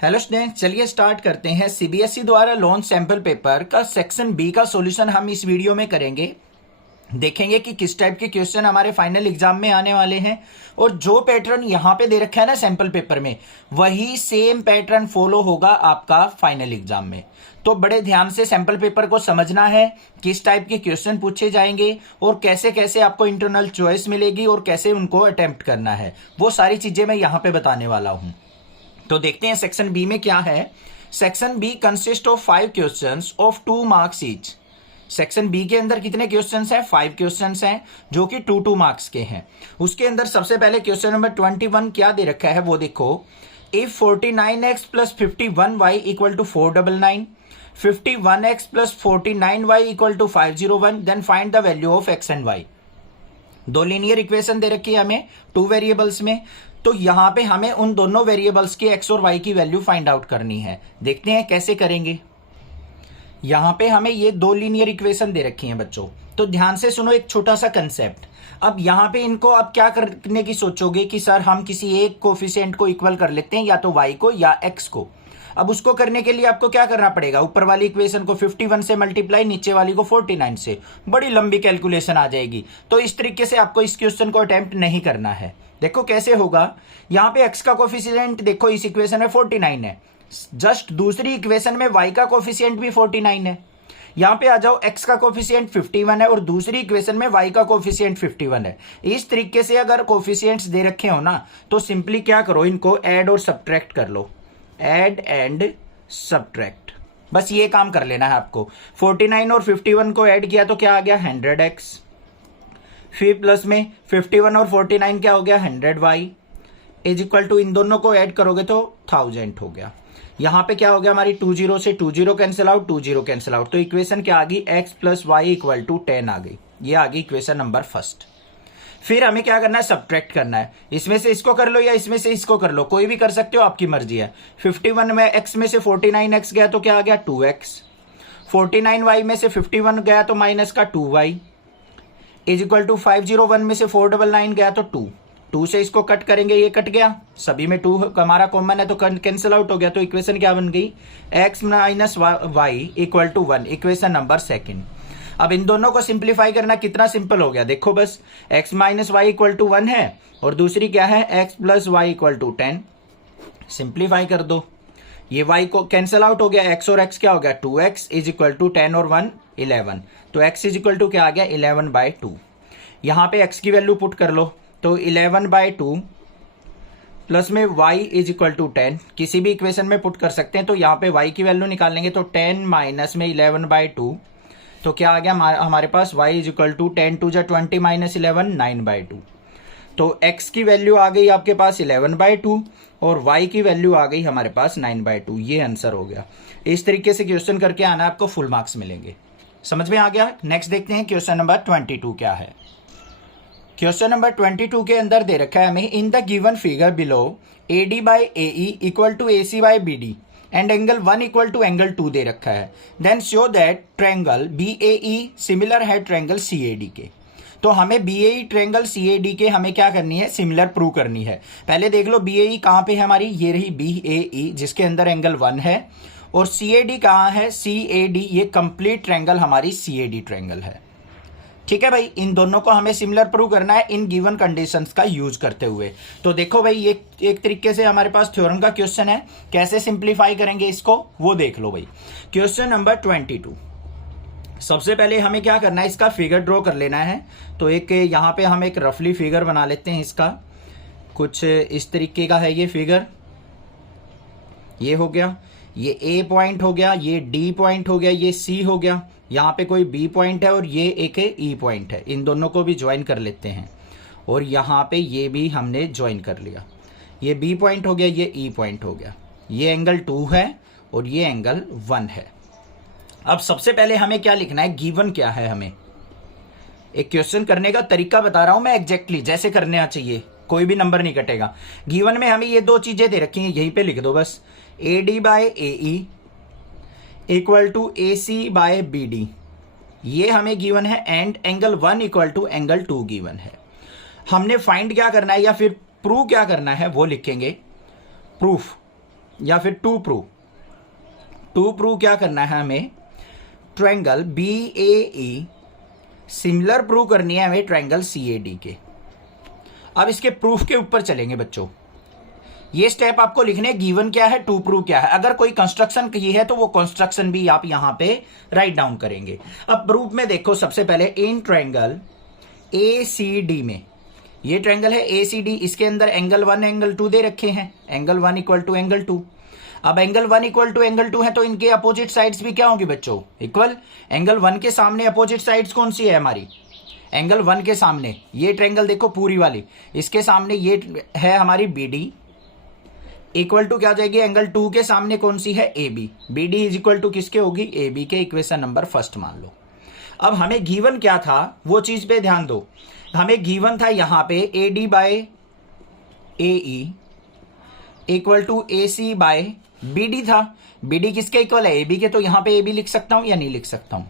Hello students, चलिए start करते हैं। सीबीएसई द्वारा लॉन्च सैंपल पेपर का सेक्शन बी का सॉल्यूशन हम इस वीडियो में करेंगे। देखेंगे कि किस टाइप के क्वेश्चन हमारे फाइनल एग्जाम में आने वाले हैं और जो पैटर्न यहाँ पे दे रखा है ना सैंपल पेपर में, वही सेम पैटर्न फॉलो होगा आपका फाइनल एग्जाम में। तो बड़े ध्यान से सैंपल पेपर को समझना है, किस टाइप के क्वेश्चन पूछे जाएंगे और कैसे कैसे आपको इंटरनल चॉइस मिलेगी और कैसे उनको अटेम्प्ट करना है, वो सारी चीजें मैं यहाँ पे बताने वाला हूँ। तो देखते हैं सेक्शन बी में क्या है। Section B consist of 5 questions of 2 marks each. Section B के अंदर कितने क्वेश्चंस हैं? 5 क्वेश्चंस हैं जो कि 2 मार्क्स के हैं। उसके अंदर सबसे पहले क्वेश्चन नंबर 21 क्या दे रखा है वो देखो। If 49x plus 51y equal to 499, 51x plus 49y equal to 501, then find the value of x and y। दो लीनियर इक्वेशन दे रखी है हमें 2 वेरिएबल्स में, तो यहां पे हमें उन दोनों वेरिएबल्स के x और y की वैल्यू फाइंड आउट करनी है। देखते हैं कैसे करेंगे। यहां पे हमें ये 2 लीनियर इक्वेशन दे रखी हैं बच्चों, तो ध्यान से सुनो एक छोटा सा कंसेप्ट। अब यहां पे इनको आप क्या करने की सोचोगे कि सर हम किसी एक कोफिशिएंट को इक्वल कर लेते हैं, या तो y को या x को। अब उसको करने के लिए आपको क्या करना पड़ेगा? ऊपर वाली इक्वेशन को 51 से मल्टीप्लाई, नीचे वाली को 49 से। बड़ी लंबी कैलकुलेशन आ जाएगी, तो इस तरीके से आपको इस क्वेश्चन को अटेम्प्ट नहीं करना है। देखो कैसे होगा। यहां पे x का कोफिशिएंट देखो इस इक्वेशन में 49 है, जस्ट दूसरी इक्वेशन में y का कोफिशिएंट भी 49 है। यहां पे आ जाओ, x का कोफिशिएंट 51 है और दूसरी इक्वेशन में y का कोफिशिएंट 51 है। इस तरीके से अगर कोफिशिएंट्स दे रखे हो ना, तो सिंपली क्या करो, इनको ऐड और सब्ट्रैक्ट कर लो। ऐड एंड सब्ट्रैक्ट, बस ये काम कर लेना है आपको। 49 और 51 को ऐड किया तो क्या आ गया? 100x। फिर प्लस में 51 और 49 क्या हो गया? 100y इज इक्वल टू, इन दोनों को ऐड करोगे तो 1000 हो गया। यहां पे क्या हो गया? हमारी 2 0 से 2 0 कैंसिल आउट, 2 0 कैंसिल आउट, तो इक्वेशन क्या आ गई? x plus Y equal to 10 आ गई। ये आ गई इक्वेशन नंबर फर्स्ट। फिर हमें क्या करना है? सब्ट्रैक्ट करना है। इसमें से इसको कर लो या इसमें से इसको कर लो, कोई भी कर सकते हो, आपकी मर्जी है। 51 में x में से 49x गया तो क्या आ गया? 2x। 49y में से 51 गया तो माइनस का 2y इज इक्वल टू 501 में से 499 गया तो 2 से इसको कट करेंगे, ये कट गया, सभी में 2 हमारा कॉमन है तो कैंसिल आउट हो गया। तो इक्वेशन क्या बन गई? x minus Y equal to 1, equation number second. अब इन दोनों को सिंप्लीफाई करना कितना सिंपल हो गया, देखो बस। x minus Y equal to 1 है और दूसरी क्या है? x plus Y equal to 10। Simplify कर दो, ये y को कैंसिल आउट हो गया, x और x क्या हो गया? 2x इज इक्वल टू 10 और 1 11, तो x इज इक्वल टू क्या आ गया? 11/2। यहां पे x की वैल्यू पुट कर लो, तो 11/2 प्लस में y इज इक्वल टू 10, किसी भी इक्वेशन में पुट कर सकते हैं। तो यहाँ पे y की वैल्यू निकालेंगे तो 10 माइनस में 11/2, तो क्या आ गया हमारे पास? y इज इक्वल टू 10 2 जा 20 माइनस 11 9/2। तो x की वैल्यू आ गई आपके पास 11/2 और y की वैल्यू आ गई हमारे पास 9/2। ये आंसर हो गया। इस तरीके से क्वेश्चन करके आना, आपको फुल मार्क्स मिलेंगे। समझ में आ गया? नेक्स्ट देखते हैं क्वेश्चन नंबर 22 क्या है। क्वेश्चन नंबर 22 के अंदर दे रखा है हमें, in the given figure below AD by AE equal to AC by BD and angle 1 equal to angle 2 दे रखा है। Then show that triangle BAE similar है ट्रायंगल CAD के। तो हमें BAE ट्रायंगल CAD के हमें क्या करनी है? सिमिलर प्रूव करनी है। पहले देख लो BAE कहां पे है हमारी, ये रही BAE जिसके अंदर एंगल 1 है, और CAD कहां है? CAD, ये कंप्लीट ट्रायंगल हमारी CAD ट्रायंगल है। ठीक है भाई, इन दोनों को हमें सिमिलर प्रूव करना है इन गिवन कंडीशंस का यूज करते हुए। तो देखो भाई, ये एक तरीके से हमारे पास थ्योरम का क्वेश्चन है, कैसे सिंप्लीफाई करेंगे इसको वो देख लो भाई। क्वेश्चन नंबर 22, सबसे पहले हमें क्या करना है? इसका फिगर ड्रॉ कर लेना है। तो एक यहां पे हम एक रफली फिगर बना लेते हैं इसका, कुछ इस तरीके का है ये फिगर। ये हो गया, ये A पॉइंट हो गया, ये D पॉइंट हो गया, ये C हो गया, यहाँ पे कोई B पॉइंट है और ये एक E पॉइंट है। इन दोनों को भी ज्वाइन कर लेते हैं और यहाँ पे ये भी हमने ज्वाइन कर लिया। ये B पॉइंट हो गया, ये E पॉइंट हो गया, ये एंगल 2 है और ये एंगल 1 है। अब सबसे पहले हमें क्या लिखना है? गिवन क्या है हमें। एक क्वेश्चन करने का तरीका बता रहा हूं मैं, एग्जैक्टली जैसे करना चाहिए, कोई भी नंबर नहीं कटेगा। गिवन में हमें ये 2 चीजें दे रखी हैं, यहीं पे लिख दो बस। AD by AE equal to AC by BD, ये हमें गिवन है, and angle 1 equal to angle 2 given है। हमने फाइंड क्या करना है या फिर प्रूव क्या करना है वो लिखेंगे। प्रूफ या फिर टू प्रूव क्या करना है हमें, ट्रायंगल BAE सिमिलर प्रूव करनी है हमें ट्रायंगल CAD के। अब इसके प्रूफ के ऊपर चलेंगे बच्चों। ये स्टेप आपको लिखने, गिवन क्या है, टू प्रूव क्या है। अगर कोई कंस्ट्रक्शन की है तो वो कंस्ट्रक्शन भी आप यहां पे राइट डाउन करेंगे। अब प्रूफ में देखो, सबसे पहले इन ट्रायंगल ACD में, ये ट्रायंगल है ACD, इसके अंदर एंगल 1 एंगल 2 दे रखे हैं, एंगल 1 इक्वल टू एंगल 2। अब एंगल 1 इक्वल टू एंगल 2 है तो इनके अपोजिट साइड्स भी क्या होंगी बच्चों, इक्वल। एंगल 1 के सामने अपोजिट साइड्स कौन सी है हमारी, एंगल 1 के सामने ये ट्रायंगल देखो पूरी वाली, इसके सामने ये है हमारी BD, इक्वल टू क्या जाएगी, एंगल 2 के सामने कौन सी है, AB। BD is equal to किसके होगी, AB के। इक्वेशन नंबर फर्स्ट मान लो। अब हमें गिवन क्या था वो चीज पे ध्यान दो। हमें गिवन था यहां पे AD by AE equal to AC by BD था। BD किसके इक्वल है, AB के। तो यहां पे AB लिख सकता हूं या नहीं लिख सकता हूं,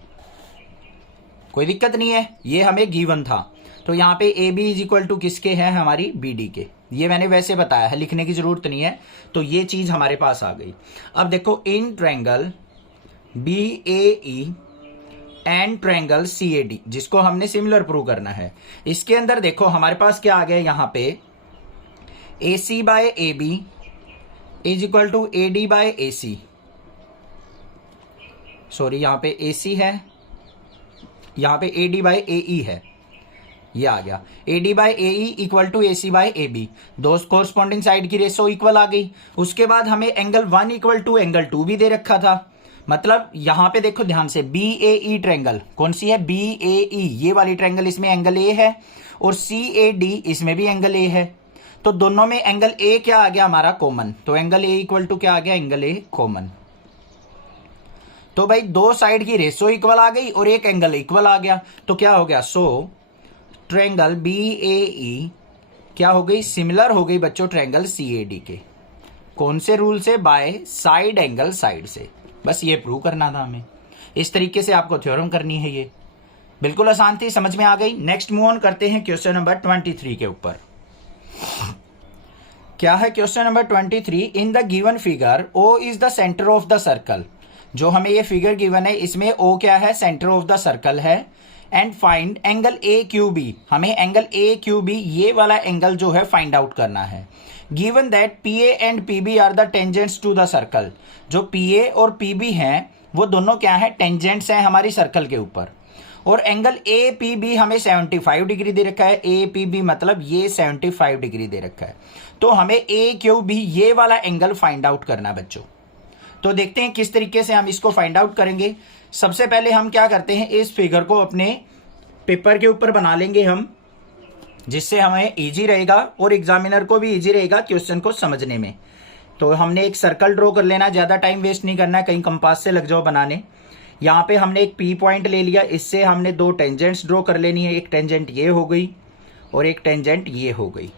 कोई दिक्कत नहीं है, ये हमें गिवन था। तो यहां पे AB इज इक्वल टू किसके है, हमारी BD के। ये मैंने वैसे बताया है, लिखने की जरूरत नहीं है। तो ये चीज हमारे पास आ गई। अब देखो in triangle BAE and triangle CAD, जिसको हमने सिमिलर प्रूव करना है, इसके अंदर देखो हमारे पास क्या आ गया, यहां पे AC by AB is equal to AD by AC। Sorry, यहां पे AC है, यहां पे AD बाय AE है, ये आ गया। AD by AE equal to AC by AB, दो कोरस्पॉन्डिंग साइड की रेशो इक्वल आ गई। उसके बाद हमें एंगल 1 इक्वल टू एंगल 2 भी दे रखा था। मतलब यहां पे देखो ध्यान से, BAE ट्रायंगल कौन सी है, BAE ये वाली ट्रायंगल, इसमें एंगल A है, और CAD इसमें भी एंगल A है। तो दोनों में एंगल A क्या आ गया हमारा, कॉमन। तो एंगल A इक्वल टू क्या आ गया, एंगल A कॉमन। तो भाई दो साइड की रेशो इक्वल आ गई और एक एंगल इक्वल आ गया, तो क्या हो गया, सो ट्रायंगल BAE क्या हो गई, सिमिलर हो गई बच्चों ट्रायंगल CAD के। कौन से रूल से, बाय साइड एंगल साइड से। बस ये प्रूव करना था हमें। इस तरीके से आपको थ्योरम करनी है। ये बिल्कुल आसान थी, समझ में आ गई। नेक्स्ट मूव ऑन करते हैं क्वेश्चन नंबर 23 के ऊपर। क्या है question number 23, in the given figure O is the centre of the circle. जो हमें ये फिगर गिवन है इसमें O क्या है, सेंटर ऑफ द सर्कल है। एंड फाइंड एंगल AQB, हमें एंगल AQB ये वाला एंगल जो है फाइंड आउट करना है। Given that PA and PB are the tangents to the circle. जो PA और PB हैं वो दोनों क्या है, टेंजेंट्स हैं हमारी सर्कल के ऊपर। और एंगल APB हमें 75 डिग्री दे रखा है। APB मतलब ये 75 डिग्री दे रखा है। तो हमें AQB ये वाला एंगल फाइंड आउट करना है बच्चों। तो देखते हैं किस तरीके से हम इसको फाइंड आउट करेंगे। सबसे पहले हम क्या करते हैं, इस फिगर को अपने पेपर के ऊपर बना लेंगे हम, जिससे हमें इजी रहेगा और एग्जामिनर को भी इजी रहेगा क्वेश्चन को समझने में। तो हमने एक सर्कल ड्रॉ कर लेना, ज्यादा टाइम वेस्ट नहीं करना है, कहीं कंपास से लग जाओ बनाने। यहाँ पे हमने एक P पॉइंट ले लिया, इससे हमने दो टेंजेंट्स ड्रॉ कर लेनी है। एक टेंजेंट ये हो गई और एक टेंजेंट ये हो गई।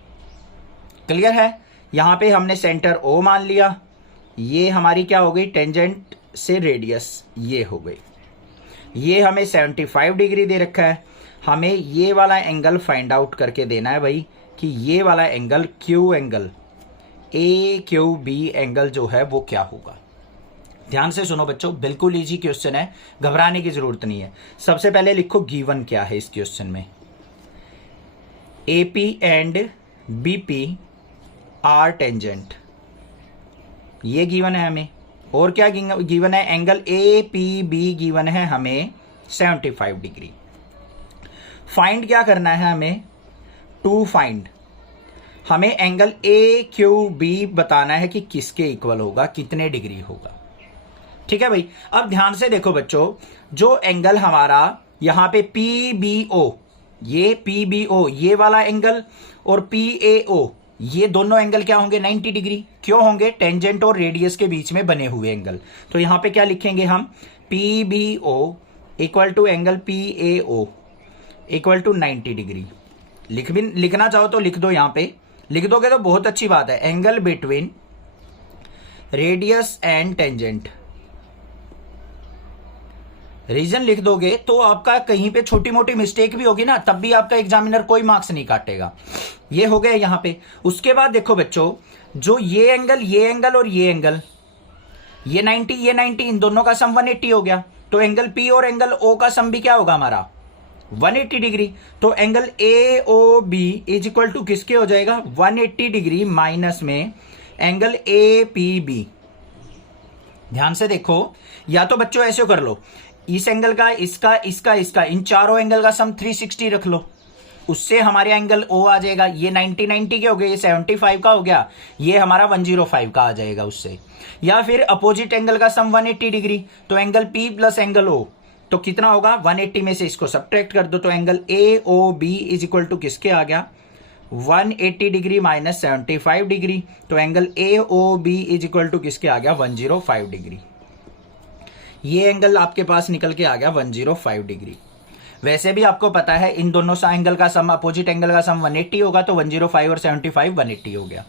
क्लियर है। यहाँ पे हमने सेंटर O मान लिया, ये हमारी क्या हो गई, टेंजेंट से रेडियस ये हो गई। ये हमें 75 डिग्री दे रखा है। हमें ये वाला एंगल फाइंड आउट करके देना है भाई, कि ये वाला angle Q angle AQB angle जो है वो क्या होगा। ध्यान से सुनो बच्चों, बिल्कुल इजी क्वेश्चन है, घबराने की जरूरत नहीं है। सबसे पहले लिखो गिवन क्या है इस क्वेश्चन में। AP and BP are tangent, ये गिवन है हमें। और क्या गिवन है, एंगल APB गिवन है हमें 75 डिग्री। फाइंड क्या करना है हमें, टू फाइंड हमें एंगल AQB बताना है कि किसके इक्वल होगा, कितने डिग्री होगा। ठीक है भाई। अब ध्यान से देखो बच्चों, जो एंगल हमारा यहां पे PBO, ये PBO ये वाला एंगल, और PAO ये दोनों एंगल क्या होंगे, 90 डिग्री। क्यों होंगे, टेंजेंट और रेडियस के बीच में बने हुए एंगल। तो यहां पे क्या लिखेंगे हम, PBO equal to angle PAO equal to 90 degree. लिखना चाहो तो लिख दो, यहां पे लिख दोगे तो बहुत अच्छी बात है। Angle between radius and tangent, reason लिख दोगे तो आपका कहीं पे छोटी मोटी मिस्टेक भी होगी ना, तब भी आपका एग्जामिनर कोई मार्क्स नहीं काटेगा। ये हो गया यहां पे। उसके बाद देखो बच्चों, जो ये एंगल और ये एंगल ये 90 इन दोनों का सम 180 हो गया। तो एंगल पी और एंगल ओ का सम भी क्या होगा हमारा 180 डिग्री। तो angle A O B is equal to किसके हो जाएगा 180 डिग्री माइनस में एंगल ए पी बी। ध्यान से देखो, या तो बच्चों ऐसे कर लो, इस एंगल का, इसका, इसका, इसका, इन चारों एंगल का सम 360 रख लो, उससे हमारे एंगल ओ आ जाएगा। ये 90 के हो गए, ये 75 का हो गया, ये हमारा 105 का आ जाएगा उससे। या फिर अपोजिट एंगल का सम 180 डिग्री, तो angle P plus angle O तो कितना होगा 180 में से इसको सब्ट्रैक्ट कर दो, तो angle A O B is equal to किसके आ गया 180 डिग्री माइनस 75 डिग्री। तो angle A O B is equal to किसके आ गया 105 डिग्री। ये एंगल आपके पास निकल के आ गया 105 डिग्री। वैसे भी आपको पता है इन दोनों सा एंगल का सम, अपोजिट एंगल का सम 180 होगा, तो 105 और 75 180 हो गया।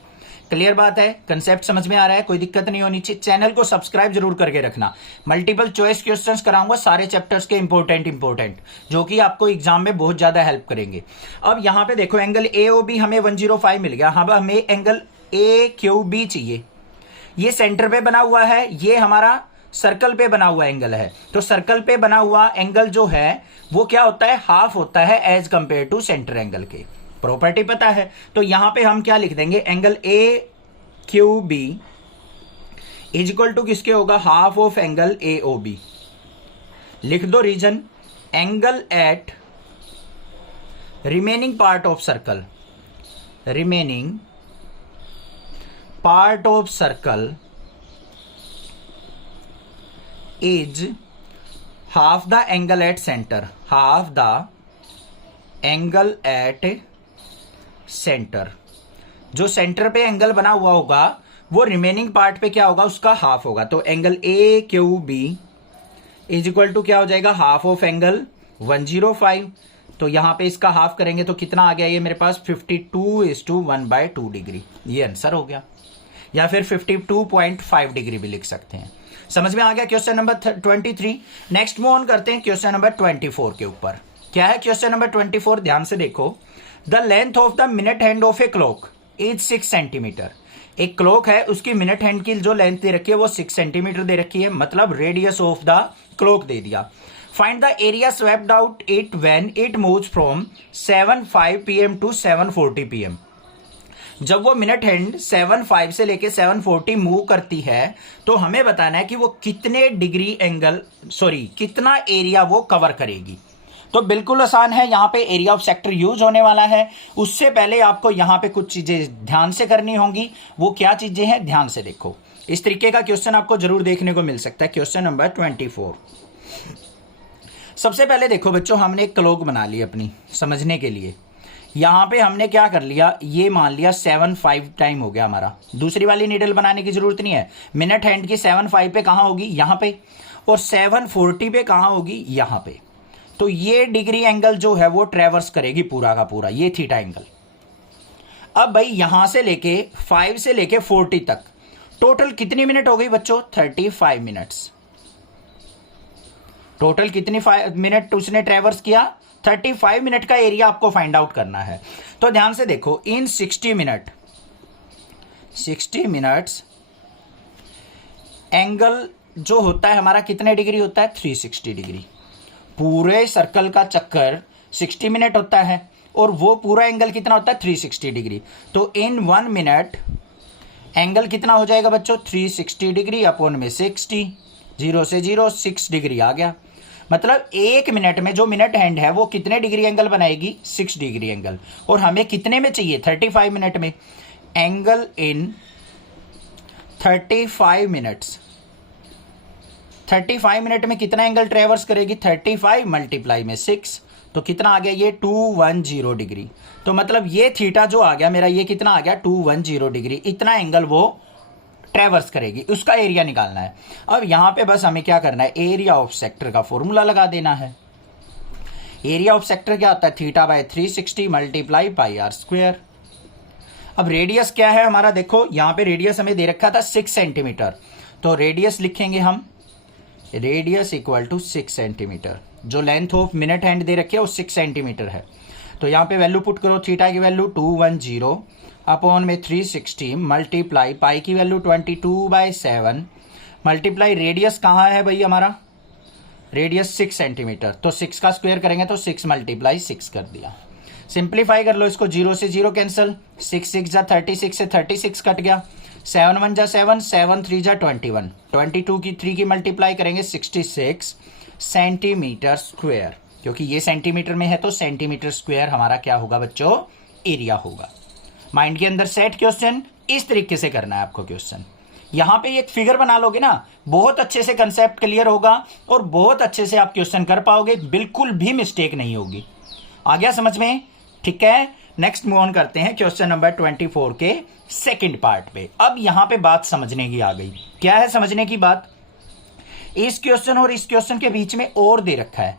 क्लियर बात है, कंसेप्ट समझ में आ रहा है, कोई दिक्कत नहीं होनी चाहिए। चैनल को सब्सक्राइब जरूर करके रखना। मल्टीपल चॉइस क्वेश्चंस कराऊंगा सारे चैप्टर्स के इंपॉर्टेंट जो कि आपको एग्जाम में बहुत ज्यादा हेल्प करेंगे। अब यहां पे देखो एंगल ए ओ बी हमें 105 मिल गया। अब हमें एंगल ए क्यू बी चाहिए। ये सेंटर पे बना हुआ है, ये हमारा सर्कल पे बना हुआ एंगल है। तो सर्कल पे बना हुआ एंगल जो है वो क्या होता है हाफ होता है as compare to centre angle के। प्रॉपर्टी पता है, तो यहां पे हम क्या लिख देंगे angle A Q B is equal to किसके होगा half of angle A O B. लिख दो reason, angle at remaining part of circle, remaining part of circle is half the angle at centre, half the angle at centre. जो centre पे angle बना हुआ होगा वो रिमेनिंग पार्ट पे क्या होगा उसका हाफ होगा। तो angle A Q B is equal to क्या हो जाएगा हाफ ऑफ एंगल 105। तो यहां पे इसका हाफ करेंगे तो कितना आ गया ये मेरे पास 52:1/2 डिग्री। ये आंसर हो गया, या फिर 52.5 डिग्री भी लिख सकते हैं। समझ में आ गया question number 23। Next move on करते हैं क्वेश्चन नंबर 24 के ऊपर। क्या है क्वेश्चन नंबर 24, ध्यान से देखो। The length of the minute hand of a clock is 6 centimetre. एक क्लॉक है, उसकी मिनट हैंड की जो लेंथ दे रखी है वो 6 सेंटीमीटर दे रखी है, मतलब रेडियस ऑफ द क्लॉक दे दिया। Find the area swept out it when it moves from 7:05 PM to 7:40 PM। जब वो मिनट हैंड 7:05 से लेके 7:40 मूव करती है तो हमें बताना है कि वो कितने डिग्री एंगल कितना एरिया वो कवर करेगी। तो बिल्कुल आसान है, यहां पे एरिया ऑफ सेक्टर यूज होने वाला है। उससे पहले आपको यहां पे कुछ चीजें ध्यान से करनी होंगी। वो क्या चीजें हैं ध्यान से देखो। इस तरीके का क्वेश्चन आपको जरूर देखने को मिल सकता है। Question number 24। सबसे पहले देखो बच्चों, हमने एक क्लॉक बना ली अपनी समझने के लिए। यहां पे हमने क्या कर लिया, ये मान लिया 7:05 टाइम हो गया हमारा। दूसरी वाली नीडल बनाने की जरूरत नहीं है। मिनट हैंड की 7:05 पे कहां होगी यहां पे, और 7:40 पे कहां होगी यहां पे। तो ये डिग्री एंगल जो है वो ट्रेवर्स करेगी पूरा का पूरा, ये थीटा एंगल। अब भाई यहां से लेके 5 से लेके 40 तक टोटल कितनी मिनट हो गई बच्चों 35 मिनट्स। टोटल कितनी मिनट उसने ट्रेवर्स किया 35 मिनट का एरिया आपको फाइंड आउट करना है। तो ध्यान से देखो, इन 60 मिनट्स एंगल जो होता है हमारा कितने डिग्री होता है 360 डिग्री। पूरे सर्कल का चक्कर 60 मिनट होता है और वो पूरा एंगल कितना होता है 360 डिग्री। तो इन 1 मिनट एंगल कितना हो जाएगा बच्चों 360 डिग्री अपॉन में 60, 0 से 0 6 डिग्री आ गया। मतलब 1 मिनट में जो मिनट हैंड है वो कितने डिग्री एंगल बनाएगी 6 डिग्री एंगल। और हमें कितने में चाहिए 35 मिनट में। एंगल इन 35 मिनट्स, 35 मिनट में कितना एंगल ट्रेवर्स करेगी 35 मल्टीप्लाई में 6, तो कितना आ गया ये 210 डिग्री। तो मतलब ये थीटा जो आ गया मेरा, ये कितना आ गया 210 डिग्री। इतना एंगल वो ट्रेवर्स करेगी, उसका एरिया निकालना है। अब यहां पे बस हमें क्या करना है, एरिया ऑफ सेक्टर का फॉर्मूला लगा देना है। एरिया ऑफ सेक्टर क्या होता है θ/360 मल्टीप्लाई πr²। अब रेडियस क्या है हमारा, देखो यहां पे रेडियस हमें दे रखा था 6 सेंटीमीटर। तो रेडियस लिखेंगे हम, रेडियस इक्वल टू 6 सेंटीमीटर। जो लेंथ ऑफ मिनट हैंड दे रखी है वो 6 सेंटीमीटर है। तो यहां पे वैल्यू पुट करो, थीटा की वैल्यू 210 अपॉन में 360 मल्टीप्लाई पाई की वैल्यू 22/7 मल्टीप्लाई रेडियस कहाँ है भाई हमारा, रेडियस 6 सेंटीमीटर, तो 6 का स्क्वायर करेंगे तो 6 मल्टीप्लाई 6 कर दिया। सिंप्लीफाई कर लो इसको, 0 से 0 कैंसिल, 6 6 जा 36 से 36 कट गया, 7 1 जा 7, 7 3 जा 21, 22 की 3 की मल्टीप्लाई करेंगे 66 सेंटीमीटर स्क्वायर, क्योंकि ये सेंटीमीटर में है तो सेंटीमीटर स्क्वायर हमारा क्या होगा बच्चों, एरिया होगा। माइंड के अंदर सेट क्वेश्चन इस तरीके से करना है आपको क्वेश्चन। यहां पे एक फिगर बना लोगे ना, बहुत अच्छे से कंसेप्ट क्लियर होगा और बहुत अच्छे से आप क्वेश्चन कर पाओगे, बिल्कुल भी मिस्टेक नहीं होगी। आ गया समझ में, ठीक है। नेक्स्ट मूव ऑन करते हैं क्वेश्चन नंबर 24 के सेकंड पार्ट पे। अब यहां पे बात समझने की आ गई। क्या है समझने की बात, इस क्वेश्चन और इस क्वेश्चन के बीच में और दे रखा है।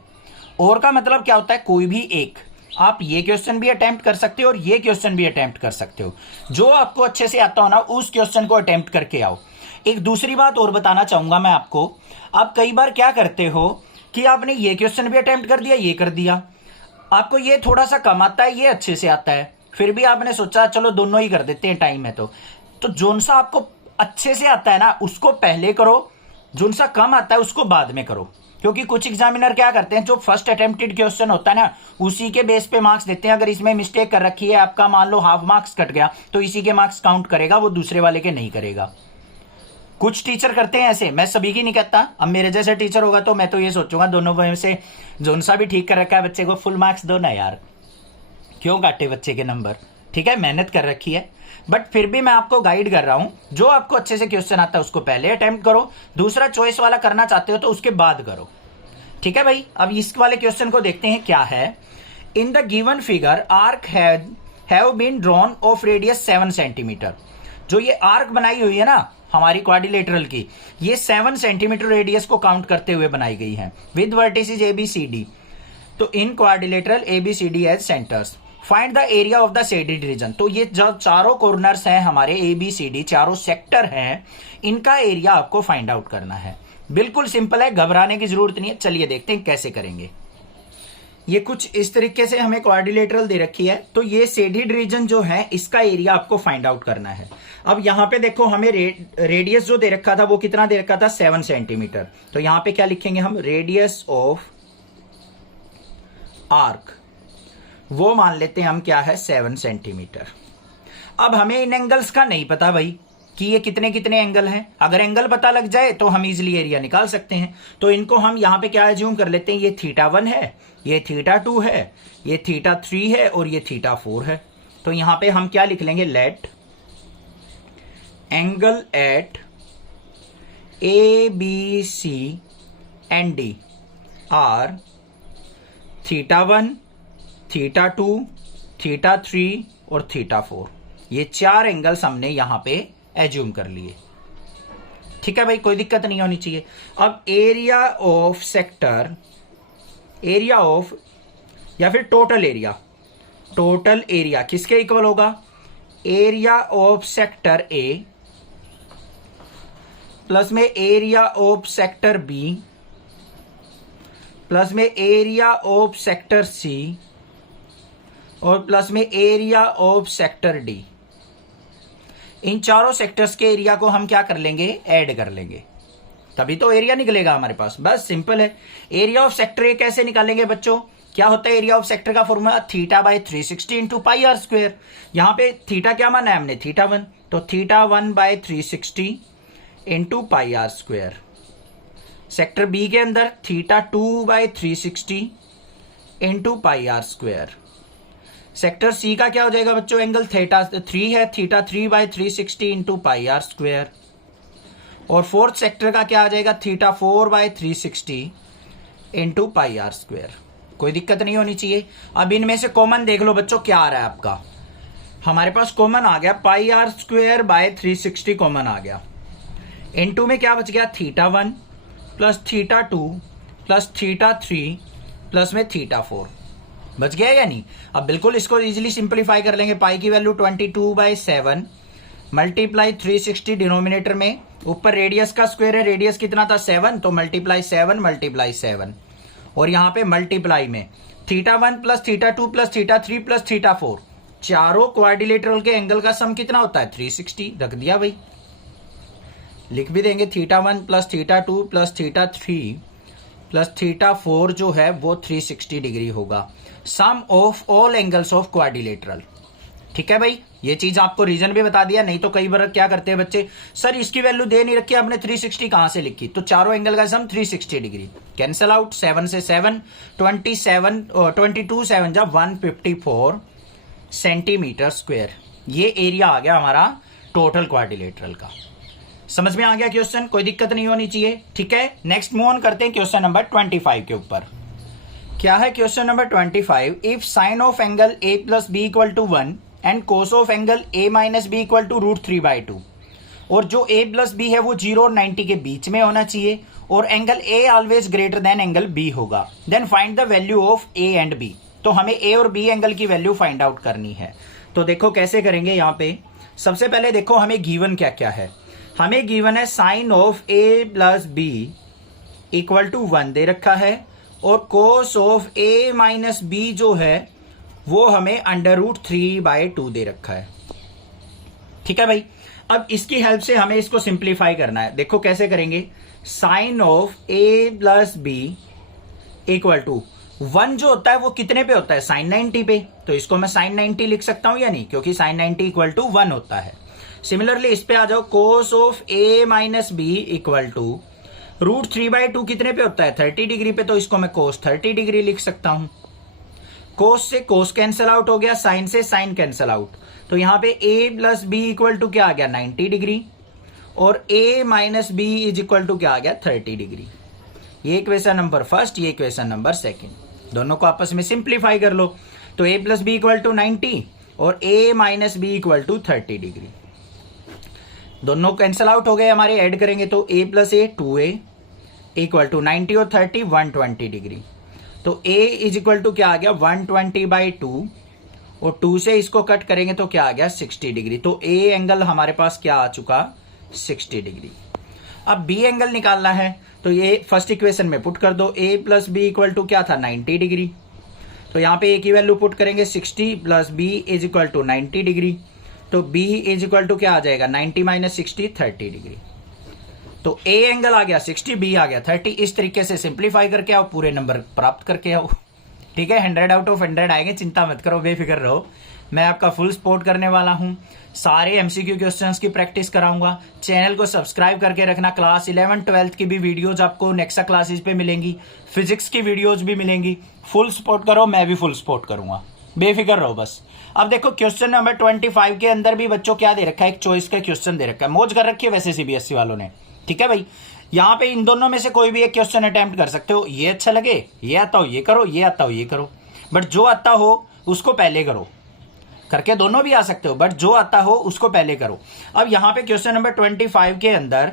और का मतलब क्या होता है, कोई भी एक, आप ये क्वेश्चन भी अटेम्प्ट कर सकते हो और ये क्वेश्चन भी अटेम्प्ट कर सकते हो। जो आपको अच्छे से आता हो ना, उस क्वेश्चन को अटेम्प्ट करके आओ। एक दूसरी बात और बताना चाहूंगा मैं आपको, आप कई बार क्या करते हो कि आपने ये क्वेश्चन भी अटेम्प्ट कर दिया, ये कर दिया, आपको ये थोड़ा सा कम आता है, ये अच्छे से आता है, फिर भी आपने सोचा चलो दोनों ही कर देते हैं, टाइम है तो जोन सा आपको अच्छे से आता है ना उसको पहले करो, जोन सा कम आता है उसको बाद में करो। क्योंकि कुछ एग्जामिनर क्या करते हैं, जो फर्स्ट अटेम्प्टेड क्वेश्चन होता है ना उसी के बेस पे मार्क्स देते हैं। अगर इसमें मिस्टेक कर रखी है आपका, मान लो हाफ मार्क्स कट गया, तो इसी के मार्क्स काउंट करेगा, वो दूसरे वाले के नहीं करेगा। कुछ टीचर करते हैं ऐसे, मैं सभी की नहीं कहता। अब मेरे जैसे टीचर होगा तो मैं तो ये सोचूंगा दोनों में से जोन सा भी ठीक कर रखा है बच्चे को, फुल मार्क्स दो ना यार, क्यों काटे बच्चे के नंबर। ठीक है, मेहनत कर रखी है, बट फिर भी मैं आपको गाइड कर रहा हूं। जो आपको अच्छे से क्वेश्चन आता है उसको पहले अटेम्प्ट करो, दूसरा चॉइस वाला करना चाहते हो तो उसके बाद करो। ठीक है भाई, अब इस वाले क्वेश्चन को देखते हैं क्या है। In the given figure arc have been drawn of radius 7 centimetre. जो ये आर्क बनाई हुई है ना हमारी क्वाड्रिलेटरल की, ये 7 सेंटीमीटर रेडियस को काउंट करते हुए बनाई गई है, विद वर्टिसेस ABCD। तो in quadrilateral ABCD as centres, find the area of the shaded region. तो ये जो चारों कॉर्नर्स हैं हमारे ABCD, चारों सेक्टर हैं, इनका एरिया आपको फाइंड आउट करना है। बिल्कुल सिंपल है, घबराने की जरूरत नहीं है। चलिए देखते हैं कैसे करेंगे। ये कुछ इस तरीके से हमें क्वाड्रिलेटरल दे रखी है, तो ये शेडेड रीजन जो है इसका एरिया आपको फाइंड आउट करना है। अब यहां पे देखो हमें रेडियस जो दे रखा था वो कितना दे रखा था, 7 सेंटीमीटर। तो यहां पे क्या लिखेंगे हम, रेडियस ऑफ आर्क, वो मान लेते हैं हम क्या है, 7 सेंटीमीटर। अब हमें इन एंगल्स का नहीं पता भाई कि ये कितने कितने एंगल हैं। अगर एंगल पता लग जाए तो हम इजीली एरिया निकाल सकते हैं। तो इनको हम यहां पे क्या एज्यूम कर लेते हैं, ये θ1 है, ये θ2 है, ये θ3 है और ये θ4 है। तो यहां पे हम क्या लिख लेंगे, let angle at ABC and D are θ1, θ2, θ3 और θ4। ये 4 एंगल्स हमने यहां पे एज्यूम कर लिए। ठीक है भाई, कोई दिक्कत नहीं होनी चाहिए। अब area of sector, area of या फिर टोटल एरिया किसके इक्वल होगा, area of sector A plus में area of sector B plus में एरिया ऑफ सेक्टर C और प्लस में एरिया ऑफ सेक्टर D। इन चारों सेक्टर्स के एरिया को हम क्या कर लेंगे, ऐड कर लेंगे, तभी तो एरिया निकलेगा हमारे पास। बस सिंपल है। एरिया ऑफ सेक्टर ए कैसे निकालेंगे बच्चों, क्या होता है एरिया ऑफ सेक्टर का formula, θ/360 into pi r square. यहां पे थीटा क्या माना है हमने, θ1, तो θ1/360 into pi r square. Sector B के अंदर θ2/360 into pi r square. Sector C का क्या हो जाएगा बच्चों, एंगल θ3 है, θ3/360 इंटू पाई आर स्क्वायर। और फोर्थ सेक्टर का क्या आ जाएगा, θ4/360 इंटू पाई आर स्क्वायर। कोई दिक्कत नहीं होनी चाहिए। अब इनमें से कॉमन देख लो बच्चों क्या आ रहा है आपका, हमारे पास कॉमन आ गया पाई आर स्क्वायर बाय 360 कॉमन आ गया। इनटू में क्या बच गया, θ1 प्लस θ2 प्लस θ3 प्लस में θ4 बच गया या नहीं। अब बिल्कुल इसको इजीली सिंपलीफाई कर लेंगे। पाई की वैल्यू 22/7 मल्टीप्लाई 360 डिनोमिनेटर में, ऊपर रेडियस का स्क्वायर है, रेडियस कितना था 7, तो मल्टीप्लाई 7 और यहां पे मल्टीप्लाई में θ1 प्लस θ2 प्लस θ3 प्लस θ4, चारों क्वाड्रिलेटरल के एंगल का सम कितना होता है, 360। रख दिया भाई, लिख भी देंगे θ1 प्लस θ2 प्लस θ3 प्लस θ4 जो है वो 360 डिग्री होगा, sum of all angles of quadrilateral. ठीक है भाई, ये चीज आपको रीजन भी बता दिया। नहीं तो कई बार क्या करते हैं बच्चे, सर इसकी वैल्यू दे नहीं रखी, आपने 360 कहां से लिखी? तो चारों एंगल का सम 360 डिग्री। कैंसल आउट, 7 से 7 22 7 जा 154 सेंटीमीटर स्क्वायर। ये एरिया आ गया हमारा टोटल क्वाड्रिलेटरल का। समझ में आ गया क्वेश्चन, कोई दिक्कत नहीं होनी चाहिए। ठीक है, नेक्स्ट मूव ऑन करते हैं क्वेश्चन नंबर 25 के ऊपर। क्या है question number 25? If sine of angle A plus B equal to 1 and cos of angle A minus B equal to √3/2, और जो ए प्लस बी है वो 0 और 90 के बीच में होना चाहिए, और angle A always greater than angle B होगा, then find the value of A and B. तो हमें ए और बी एंगल की वैल्यू फाइंड आउट करनी है। तो देखो कैसे करेंगे। यहाँ पे सबसे पहले देखो हमें गिवन क्या क्या है। हमें गिवन है sine of A plus B equal to 1 दे रखा है, और cos of A minus B जो है वो हमें √3/2 दे रखा है। ठीक है भाई, अब इसकी हेल्प से हमें इसको सिंप्लीफाई करना है। देखो कैसे करेंगे। Sine of A plus B equal to 1 जो होता है वो कितने पे होता है? साइन 90 पे। तो इसको मैं साइन 90 लिख सकता हूं या नहीं, क्योंकि साइन 90 इक्वल टू 1 होता है। सिमिलरली इस पे आ जाओ, cos of A minus B equal to √3/2 कितने पे होता है? 30 डिग्री पे। तो इसको मैं कोस 30 डिग्री लिख सकता हूं। कोस से कोस कैंसल आउट हो गया, साइन से साइन कैंसल आउट। तो यहां पे a plus B equal to क्या आ गया? 90 डिग्री, और a minus B is equal to क्या आ गया? 30 डिग्री। ये इक्वेशन नंबर फर्स्ट, ये इक्वेशन नंबर सेकंड, दोनों को आपस में सिंप्लीफाई कर लो। तो a plus B equal to 90 और a minus B equal to 30 degree. दोनों कैंसल आउट हो गए हमारे, ऐड करेंगे तो a plus A 2a equal to 90 और 30 120 डिग्री। तो a इज इक्वल टू क्या आ गया? 120/2, और 2 से इसको कट करेंगे तो क्या आ गया? 60 डिग्री। तो a एंगल हमारे पास क्या आ चुका? 60 डिग्री। अब b एंगल निकालना है, तो ये फर्स्ट इक्वेशन में पुट कर दो। a plus B equal to क्या था? 90 डिग्री। तो यहाँ पे a की वैल्यू पुट करेंगे 60 plus b is equal to 90 degree. तो b इज इक्वल टू क्या आ जाएगा? 90 माइनस 60 30 डिग्री। तो a एंगल आ गया 60, b आ गया 30। इस तरीके से सिंप्लीफाई करके आओ, पूरे नंबर प्राप्त करके आओ। ठीक है, 100 आउट ऑफ 100 आएंगे, चिंता मत करो, बेफिक्र रहो। मैं आपका फुल सपोर्ट करने वाला हूं। सारे एमसीक्यू क्वेश्चंस की प्रैक्टिस कराऊंगा। चैनल को सब्सक्राइब करके रखना। क्लास 11 12 की भी वीडियोज आपको नेक्सा क्लासेस पे मिलेंगी, फिजिक्स की वीडियोज भी मिलेंगी। फुल सपोर्ट करो, मैं भी फुल सपोर्ट करूंगा, बेफिक्र रहो बस। अब देखो क्वेश्चन नंबर 25 के अंदर भी बच्चों क्या दे रखा है? एक चॉइस का क्वेश्चन दे रखा है। मौज कर रखी है वैसे सीबीएसई वालों ने। ठीक है भाई, यहाँ पे इन दोनों में से कोई भी एक क्वेश्चन अटेम्प्ट कर सकते हो। ये अच्छा लगे, ये आता हो ये करो, ये आता हो ये करो, बट जो आता हो उसको पहले करो। करके दोनों भी आ सकते हो, बट जो आता हो उसको पहले करो। अब यहाँ पे क्वेश्चन नंबर 25 के अंदर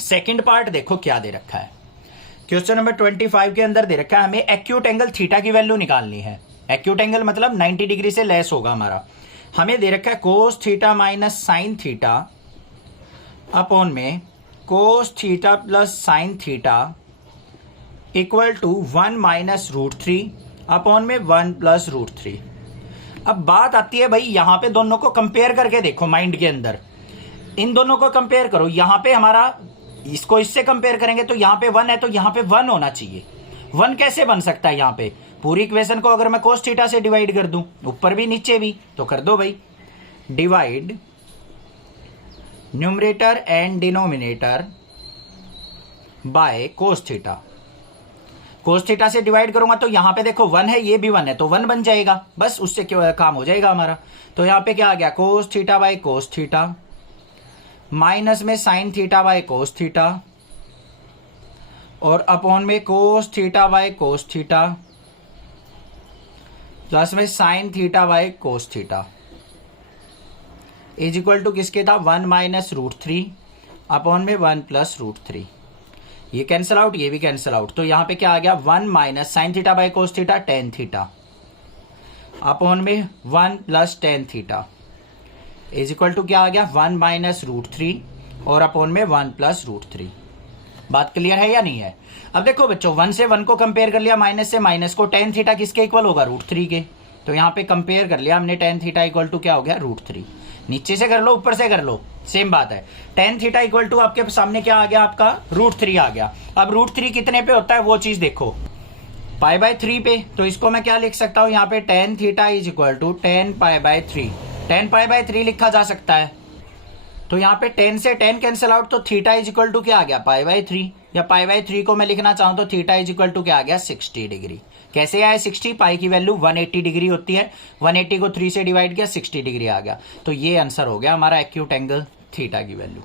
सेकंड पार्ट देखो क्या दे रखा है। क्वेश्चन नंबर 25 के अंदर दे रखा है हमें एक्यूट एंगल थीटा की वैल्यू निकालनी है। एक्यूट एंगल मतलब 90 डिग्री से लेस होगा हमारा। हमें दे रखा है cos theta minus sine theta upon में cos theta plus sine theta equal to 1 minus √3 upon में 1 प्लस √3। अब बात आती है भाई, यहां पे दोनों को कंपेयर करके देखो माइंड के अंदर। इन दोनों को कंपेयर करो। यहां पे हमारा इसको इससे कंपेयर करेंगे तो यहां पे 1 है, तो यहां पे 1 होना चाहिए। 1 कैसे बन सकता है? यहां पे पूरी इक्वेशन को अगर मैं कोस थीटा से डिवाइड कर दूं, ऊपर भी नीचे भी, तो कर दो भाई। Divide numerator and denominator by cos theta. Cos theta से डिवाइड करूंगा तो यहां पे देखो 1 है, ये भी 1 है, तो 1 बन जाएगा, बस उससे क्या काम हो जाएगा हमारा। तो यहां पे क्या आ गया? Cos theta by cos theta minus में sine theta by cos theta और अपॉन में cos theta by cos theta plus में sine theta by cos theta is equal to किसके था? 1 माइनस √3 अपॉन में 1 प्लस √3। ये कैंसिल आउट, ये भी कैंसिल आउट। तो यहां पे क्या आ गया? 1 minus sine theta by cos theta tan theta upon में 1 plus tan theta is equal to क्या आ गया? 1 माइनस √3 और अपॉन में 1 प्लस √3। बात क्लियर है या नहीं है? अब देखो बच्चों, 1 से 1 को कंपेयर कर लिया, माइनस से माइनस को। टेन थीटा किसके इक्वल होगा? √3 के। तो यहाँ पे कंपेयर कर लिया हमने, टेन थीटा इक्वल टू क्या हो गया? √3। नीचे से कर लो ऊपर से कर लो, सेम बात है। टेन थीटा इक्वल टू आपके सामने क्या आ गया, आपका √3 आ गया। अब √3 कितने पे होता है वो चीज देखो, π/3 पे। तो इसको मैं क्या लिख सकता हूं यहाँ पे, tan theta is equal to 10π/3। 10π/3 लिखा जा सकता है। तो यहाँ पे 10 से 10 कैंसिल आउट, तो थीटा इज इक्वल टू क्या आ गया, π/3। या π/3 को मैं लिखना चाहूं तो थीटा इज इक्वल टू क्या आ गया, 60 डिग्री। कैसे आया 60, पाई की वैल्यू 180 डिग्री होती है, 180 को 3 से डिवाइड किया, 60 डिग्री आ गया। तो ये आंसर हो गया हमारा एक्यूट एंगल थीटा की वैल्यू।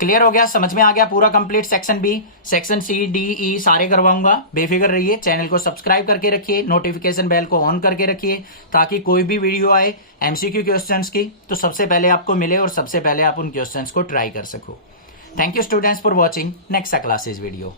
क्लियर हो गया, समझ में आ गया पूरा complete. Section B, section C, D, E सारे करवाऊंगा, बेफिक्र रहिए। चैनल को सब्सक्राइब करके रखिए, नोटिफिकेशन बेल को ऑन करके रखिए, ताकि कोई भी वीडियो आए एमसीक्यू क्वेश्चंस की तो सबसे पहले आपको मिले और सबसे पहले आप उन क्वेश्चंस को ट्राई कर सको। Thank you students for watching next classes video.